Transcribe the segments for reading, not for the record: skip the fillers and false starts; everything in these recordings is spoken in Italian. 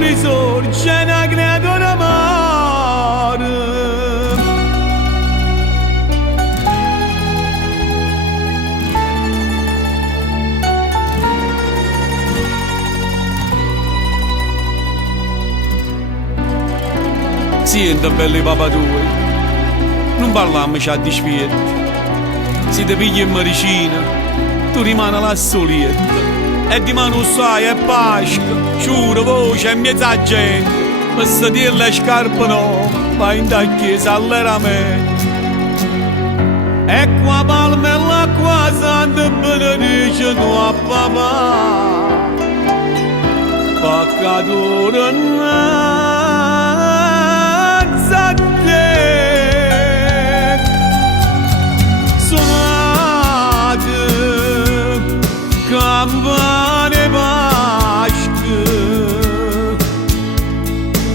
risorge una creatura amore. Senti belli papà tuoi, non parliamoci a dispetto. Se ti pigli in medicina, tu rimani là solietta. E di mano sai è Pasqua, giuro voce e mezza gente. Per sedere le scarpe no, vai in da chiesa alleramento. E qua palma e l'acqua santa benedice tua papà. Peccatore innanzi a te. Suonate campane Pasqua,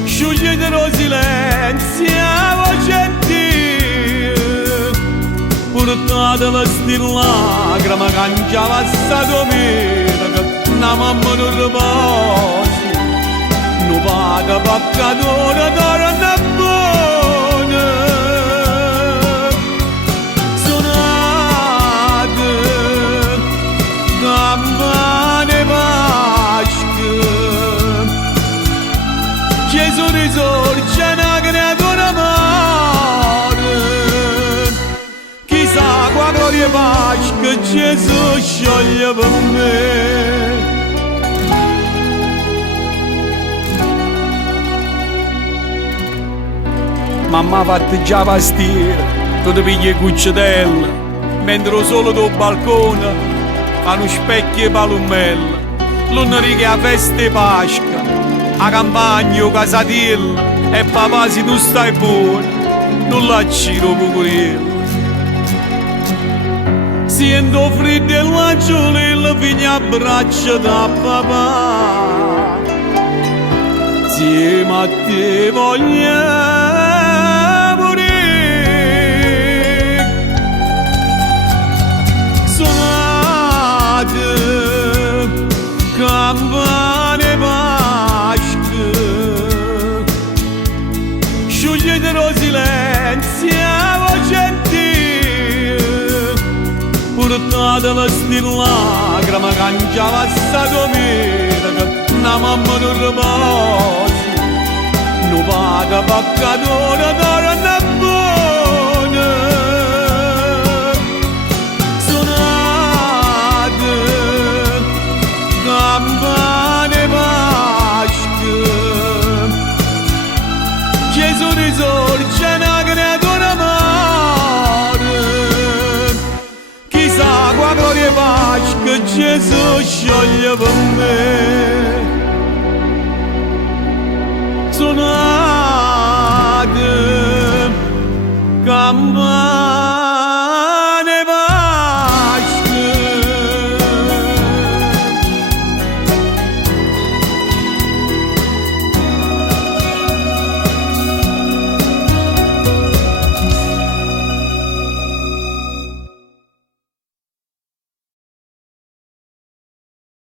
scioglie lo silenzio voce Dio. Portate vestire lacrime, cangiava sta domenica, una mamma non riposi, non paga peccatore torna buona. Suonate campane Pasqua, Gesù risorge una creatura amore. Chissà qua gloria e Pasqua Gesù scioglie per me. Mamma fatti già pastiera, tu ti pigli cucciatella, mentre solo tu balcone fanno specchio e palumella. L'una riga a festa di Pasqua, a campagna o casatella, e papà se tu stai buono, non l'acciro cucurella. Sento freddo e la giolella, figlia abbraccia da papà. Insieme a te voglio campane Pasqua, sciogliete lo silenzio voce Dio. Portate vestire lacrime, cangiava sta domenica, una mamma non riposi, non paga peccatore torna buona. Campane Pasqua, Gesù risorge una creatura amore. Chissà qua gloria e Pasqua Gesù scioglie per me.